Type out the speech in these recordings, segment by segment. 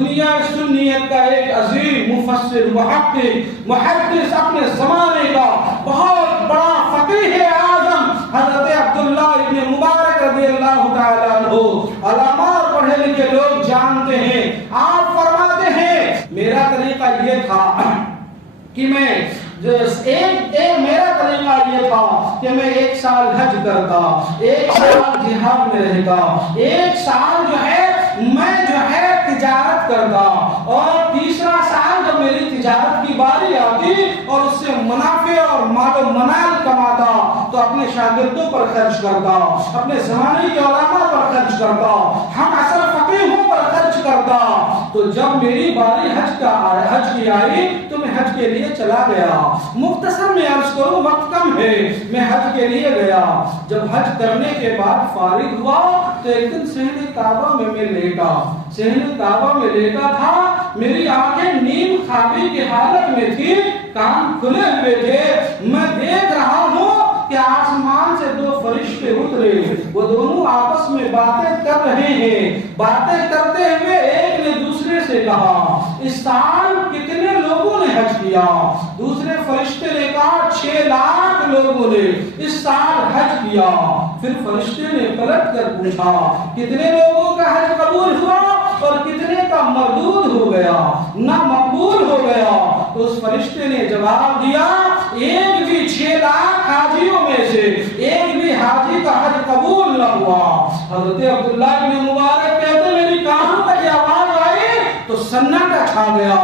دنیا سنیت کا ایک عظیم مفسر محدث اپنے زمانے کا بہت بڑا فقیہ اعظم حضرت عبداللہ ابن مبارک رضی اللہ تعالیٰ عنہ علماء پڑھے لکھے لوگ جانتے ہیں. آپ فرماتے ہیں میرا طریقہ یہ تھا کہ میرا طریقہ یہ تھا کہ میں 1 سال حج کرتا، 1 سال جہاد میں رہتا، 1 سال میں تجارت کرتا، اور تیسرا سال جب میری تجارت کی باری آتی اور اس سے منافع اور مال و منال کماتا تو اپنے شاگردوں پر خرچ کرتا، اپنے زمانے کے علماء پر خرچ کرتا، ہم اصل فقیہوں پر خرچ کرتا. تو جب میری باری حج کی آئی تو میں حج کے لیے چلا گیا. مختصر میں عرض کروں، وقت کم ہے، میں حج کے لیے گیا. جب حج کرنے کے بعد فارغ ہوا تو ایک دن صحن کعبہ میں لیٹا. صحن کعبہ میں لیٹا تھا، میری آنکھیں نیم خوابی کی حالت میں تھی، کان کھلے ہوئے تھے. میں دیکھ رہا ہوں کہ آسمان سے 2 فرشتے اترے، وہ دونوں آپس میں باتیں کر رہے ہیں. باتیں کرتے ہوئے ایک نے دوسرے سے کہا اس سال کتنے لوگوں نے حج کیا؟ دوسرے فرشتے نے کہا 6 لاکھ لوگوں نے اس سال حج کیا. پھر فرشتے نے پلٹ کر پوچھا کتنے لوگوں کا حج قبول ہوا اور کتنے کا مردود ہو گیا، نہ مقبول ہو گیا؟ تو اس فرشتے نے جواب دیا ایک بھی 6 لاکھ حاجیوں میں سے ایک بھی حاجی کا حج قبول نہ ہوا. حضرت عبداللہ بن مبارک کہتے میری کانوں تک یہ آواز آئی تو سناٹا چھا گیا،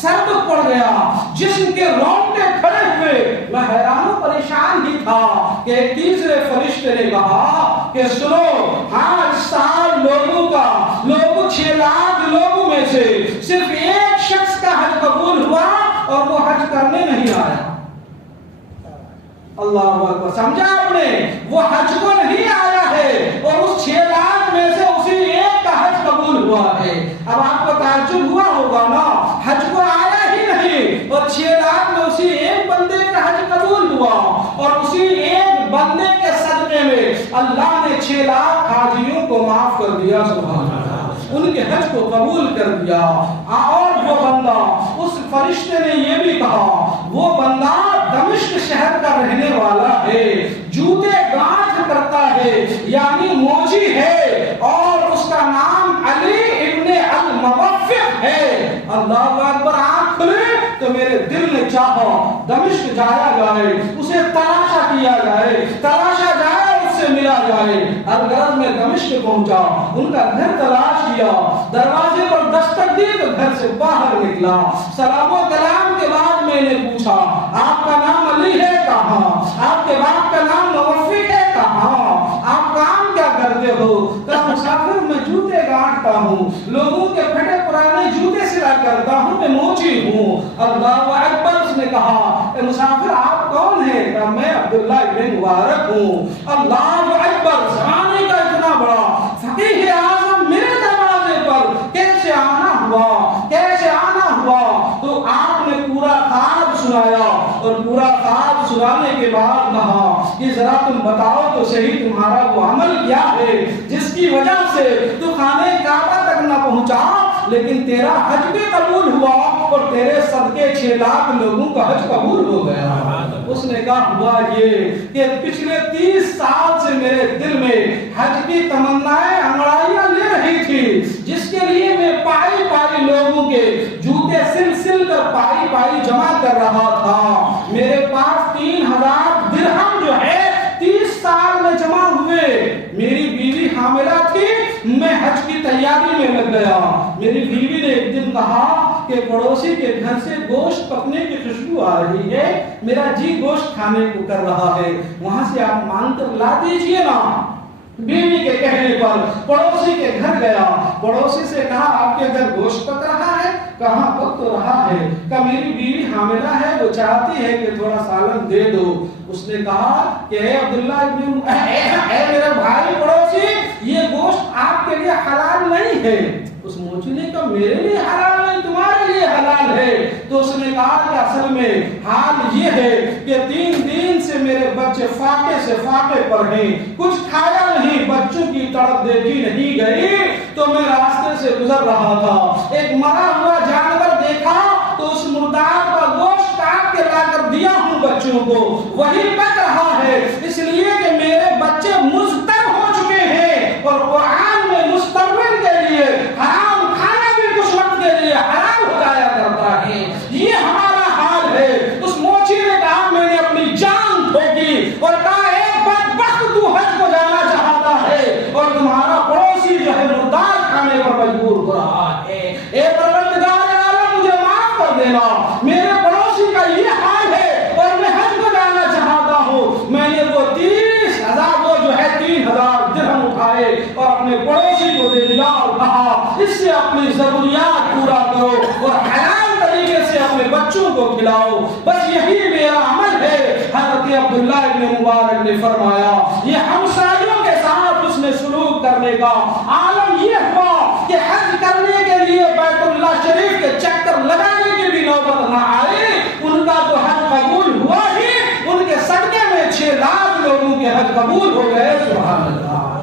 سرد پڑ گیا، جسم کے رونگٹے کھڑے ہوئے. میں حیران و پریشان ہی تھا کہ ایک تیسرے فرشتے نے کہا کہ سنو، ہاں اس سال لوگوں 6 لاکھ لوگوں میں سے صرف ایک شخص کا حج قبول ہوا اور وہ حج کرنے نہیں آیا. اللہ اکبر، سمجھا آپ نے؟ وہ حج کو نہیں آیا ہے اور اس 6 لاکھ میں سے اسی ایک کا حج قبول ہوا ہے. اب آپ کو تعجب ہوا ہوگا نا، حج کو آیا ہی نہیں اور 6 لاکھ میں اسی ایک بندے کا حج قبول ہوا، اور اسی ایک بندے کے صدقے میں اللہ نے 6 لاکھ حاجیوں کو معاف کر دیا. سبحان اللہ، ان کے حج کو قبول کر دیا. اور وہ بندہ، اس فرشتے نے یہ بھی کہا وہ بندہ دمشق شہر کا رہنے والا ہے، جوتے گانٹھ کرتا ہے یعنی موچی ہے، اور اس کا نام علی ابن الموفق ہے. اللہ اکبر، آنکھ کھلی تو میرے دل نے چاہا دمشق جایا جائے، اسے تلاشا کیا جائے، تلاشا جائے، اس سے ملا جائے. الغرض میں دمشق پہنچا، ان کا گھر تلاش کیا، دروازے پر دستک دی تو گھر سے باہر نکلا. سلام و کلام کے بعد میں نے پوچھا آپ کا نام علی ہے؟ کہاں. آپ کے باپ کا نام موفق ہے؟ کہاں. آپ کام کیا کرتے ہو؟ کہا مسافر میں جوتے گانٹتا ہوں، لوگوں کے پھٹے پرانے جوتے سلا کرتا ہوں، میں موچی ہوں. اللہ اکبر، اس نے کہا اے مسافر آپ کون ہیں؟ کہا میں عبداللہ ابن مبارک ہوں. اللہ اکبر، زمانے کا اتنا بڑا فقیہ اعظم میرے دروازے پر کیسے آنا ہوا، کیسے آنا ہوا؟ تو آپ نے پورا خواب سنایا، اور پورا خواب سنانے کے بعد کہا کہ ذرا تم بتاؤ تو صحیح تمہارا وہ عمل کیا ہے جس کی وجہ سے تو خانے کعبہ تک نہ پہنچا لیکن تیرا حج بھی قبول ہوا اور تیرے صدقے 6 لاکھ لوگوں کا حج قبول ہو گیا. اس نے کہا ہوا یہ کہ پچھلے 30 سال سے میرے دل میں حج کی تمنائیں انگڑائیاں لے رہی تھی، جس کے لیے میں پائی پائی لوگوں کے جوتے سل کر پائی جمع کر رہا تھا. میرے پاس 3000 درہم جو ہے 30 سال میں جمع ہوئے. میری بیوی حاملہ تھی، میں حج کی تیاری میں لگ گیا. میری بیوی نے ایک دن کہا کہ پڑوسی کے گھر سے گوشت پکنے کی خوشبو آ رہی ہے، میرا جی گوشت کھانے کو کر رہا ہے، وہاں سے آپ مانگ کر لا دیجئے نا. بیوی کے کہنے پر پڑوسی کے گھر گیا، پڑوسی سے کہا آپ کے گھر گوشت پک رہا ہے؟ کہاں پک تو رہا ہے. کہ میری بیوی حاملہ ہے، وہ چاہتی ہے کہ تھوڑا سالن دے دو. اس نے کہا کہ اے عبداللہ ابن اے میرے بھائی پڑوسی، یہ گوشت آپ کے لیے حلال نہیں ہے. اس موچی نے کہا میرے لیے حلال نہیں، تمہارے لیے حلال ہے. تو اس نے کہا کہ اصل میں حال یہ ہے کہ 3 دن سے میرے بچے فاقے سے فاقے پر ہیں، کچھ کھایا نہیں، بچوں کی تڑپ دیکھی نہیں گئی. تو میں راستے سے گزر رہا تھا، ایک مرا ہوا جانور دیکھا تو اس مردار کا گوشت کاٹ کے لا کر دیا ہوں بچوں کو، وہی پک رہا ہے، اس لیے کہ میرے بچے مضطر ہو چکے ہیں، اور قرآن میں مستقبل کے لیے حرام کھانا بھی کچھ وقت کے لیے حرام ہو جایا کرتا ہے۔ یہ ہمارا حال ہے۔ اس موچی نے کہا میں نے اپنی جان ٹھوکی اور کہا ایک بدبخت تو حج کو جانا چاہتا ہے اور تمہارا پڑوسی جو ہے مردار کھانے پر مجبور ہو رہا ہے، اے پروردگار عالم مجھے معاف کر دینا، میرے پڑوسی کا یہ حال ہے اور میں حج کو جانا چاہتا ہوں۔ میں نے وہ 30,000 وہ جو ہے 3,000 درہم اٹھائے اور اپنے پڑوسی کو دے دیا اور کہا اس سے اپنی ضروریات پورا کرو اور حلال طریقے سے اپنے بچوں کو کھلاؤ، بس یہی میرا عمل ہے۔ حضرت عبداللہ ابن مبارک نے فرمایا یہ ہمسایوں کے ساتھ اس نے سلوک کرنے کا عالم یہ ہوا کہ حج کرنے کے لیے بیت اللہ شریف کے چکر لگانے کی بھی نوبت نہ آئی، ان کا تو حج قبول ہوا ہی، ان کے صدقے میں 6 لاکھ لوگوں کے حج قبول ہو گئے، سبحان اللہ۔